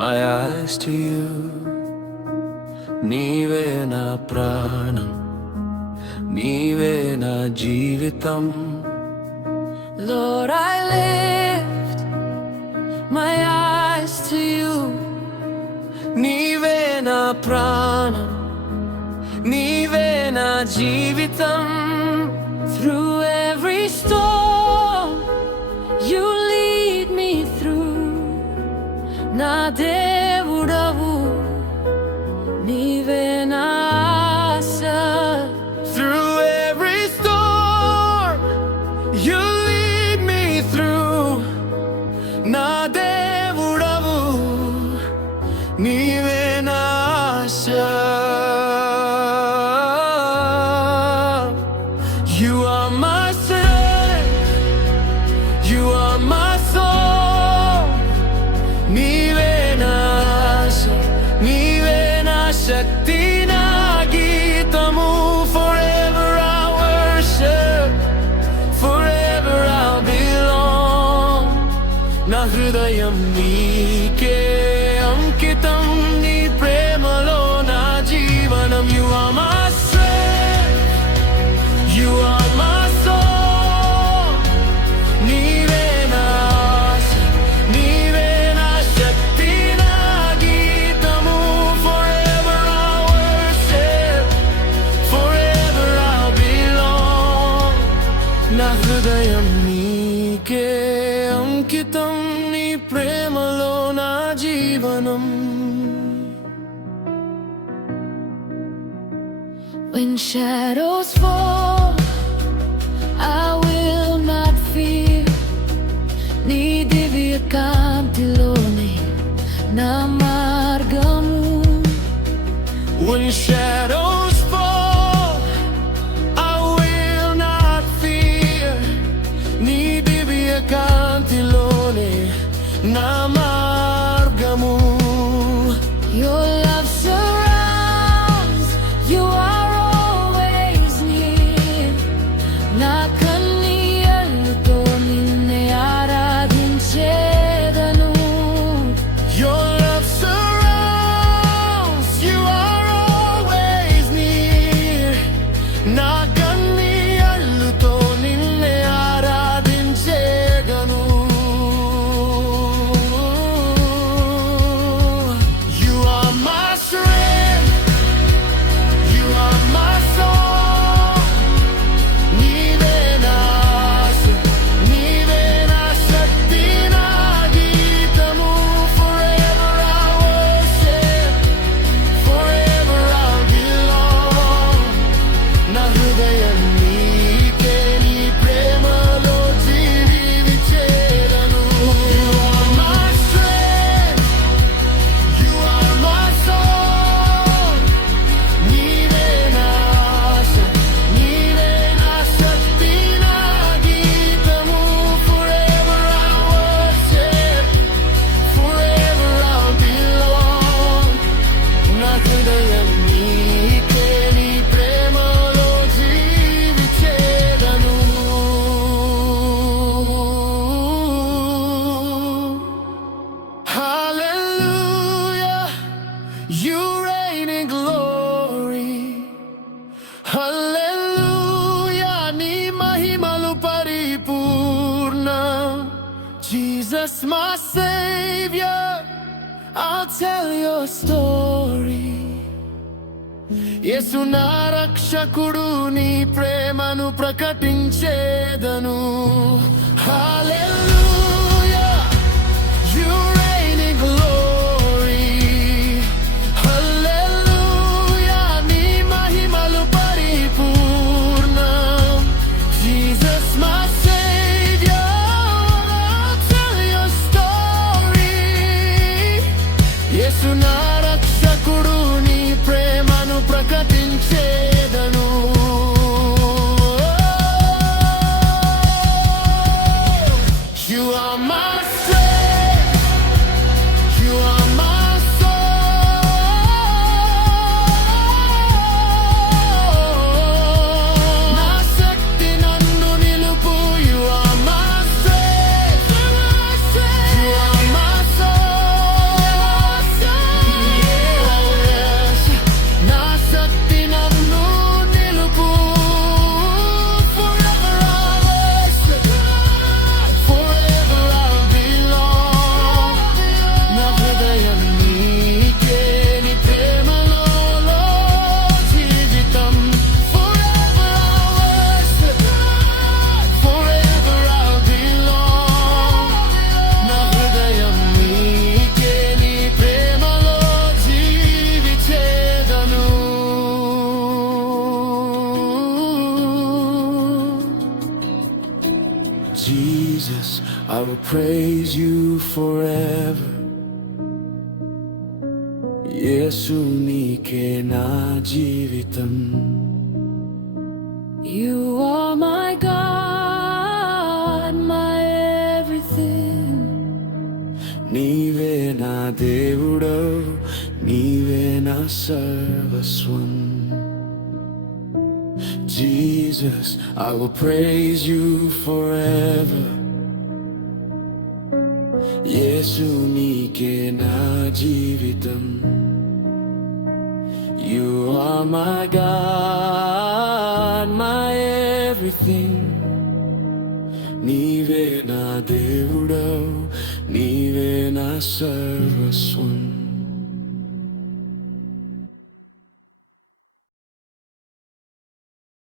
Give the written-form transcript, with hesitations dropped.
my eyes to you. నీవే నా ప్రాణం, నీవే నా జీవితం. Lord, I lift my eyes to you. నీవే నా ప్రాణం, నీవే నా జీవితం. Through every storm, you lead me through. నా దేవుడవు, నీవే నా ఆశ. Through every storm, you lead me through. నా దేవుడవు, నీవే నా ఆశ. You are my strength, you are my soul. నీవే నా ఆశ, నీవే నా శక్తి, నా గీతము. Forever I'll worship, forever I'll belong. నా హృదయం నీకే అంకితం, నీ ప్రేమలో నా జీవనం. You are my strength, you are my soul. నీవే నా ఆశ, నీవే నా శక్తి, నా గీతము. Forever I'll worship, forever I'll belong. నా హృదయం నీకే అంకితం, నీ ప్రేమలో నా జీవనం. When shadows fall, I will not fear. నీ దివ్య కాంతిలోనే నా మార్గము. When shadows fall, I will not fear. నీ దివ్య కాంతిలోనే నా మార్గము. Your love surrounds, you are always near. నా కన్నీళ్లతో నిన్నే ఆరాధించేదను. Your love surrounds, you are always near. నా కన్నీళ్లతో నిన్నే ఆరాధించేదను. You are my strength, you are my soul. నీవే నా ఆశ, నీవే నా శక్తి, నా గీతము. Forever I'll worship, forever I'll belong. నా హృదయం నీకే, నీ ప్రేమలో జీవించేదను. You are my strength, you are my soul. నీవే నా ఆశ, నీవే నా శక్తి, నా గీతము. Forever I'll worship, forever I'll belong. నా హృదయం నీకే, నీ ప్రేమలో జీవించేదను. Hallelujah, you reign in glory. Hallelujah, నీ మహిమలు పరిపూర్ణం. Jesus my savior, I'll tell your story. యేసు నా రక్షకుడు, నీ ప్రేమను ప్రకటించేదను. Hallelujah, you reign in glory. Hallelujah, నీ మహిమలు పరిపూర్ణం. Jesus my savior, I'll tell your story. యేసు నా రక్షకుడు, నీ ప్రేమను ప్రకటించేదను. You are my strength, you are my soul. నా శక్తి నన్ను నిలుపు. You are my strength, you are my soul. praise you forever. యేసు నీకే నా జీవితం. You are my God, my everything. నీవే నా దేవుడవు, నీవే నా సర్వస్వం. Jesus, I will praise you forever. యేసు నీకే నా జీవితం. You are my God, my everything. నీవే నా దేవుడవు, నీవే నా సర్వస్వం.